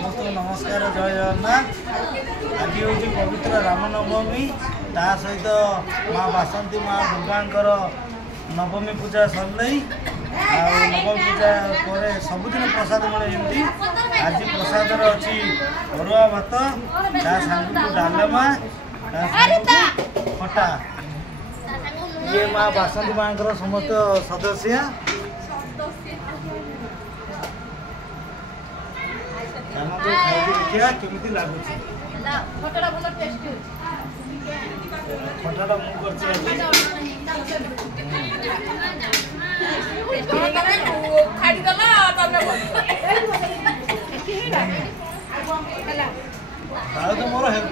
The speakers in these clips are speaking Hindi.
समस्त नमस्कार जय जगन्नाथ। आज हूँ पवित्र रामनवमी ता सहित माँ बासंती माँ दुर्गांकर नवमी पूजा सरल नवमी पूजा पर सबुदिन प्रसाद मिले आज प्रसाद अच्छी अरुआ भात ता सांग डालमा खटा ये माँ बासंती माँ समस्त सदस्य देखिए केमी लगुच खटाटा तो मोर हेल्प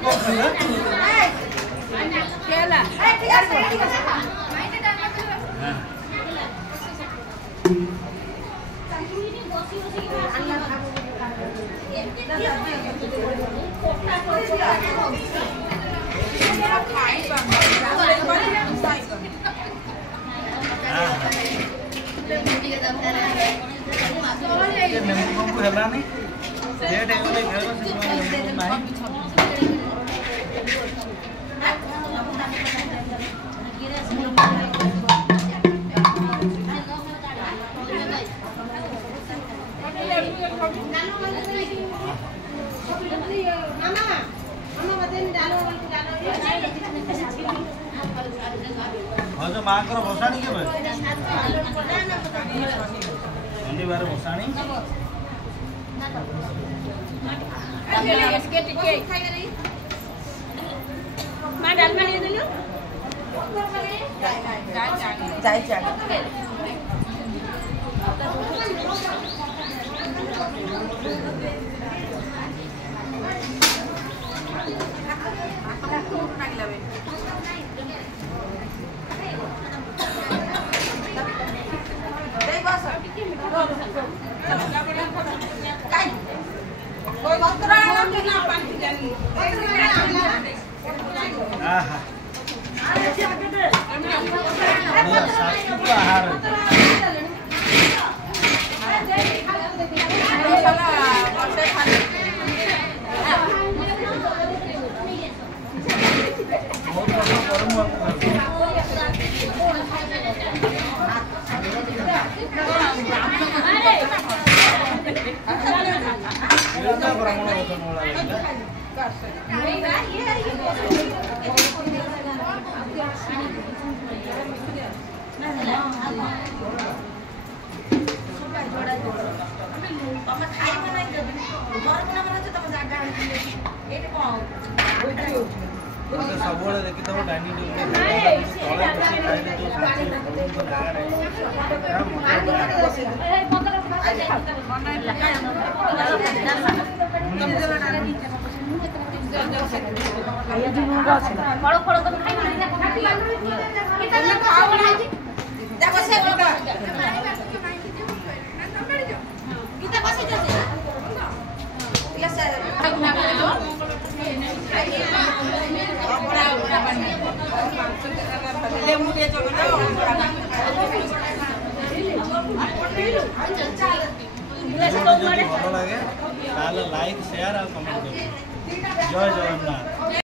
जो माँ को भसाणी के शनिवार भसाणी सब देखी तो डाइनिंग भल लगे लाइक शेयर और कमेंट कर जय जगन्नाथ।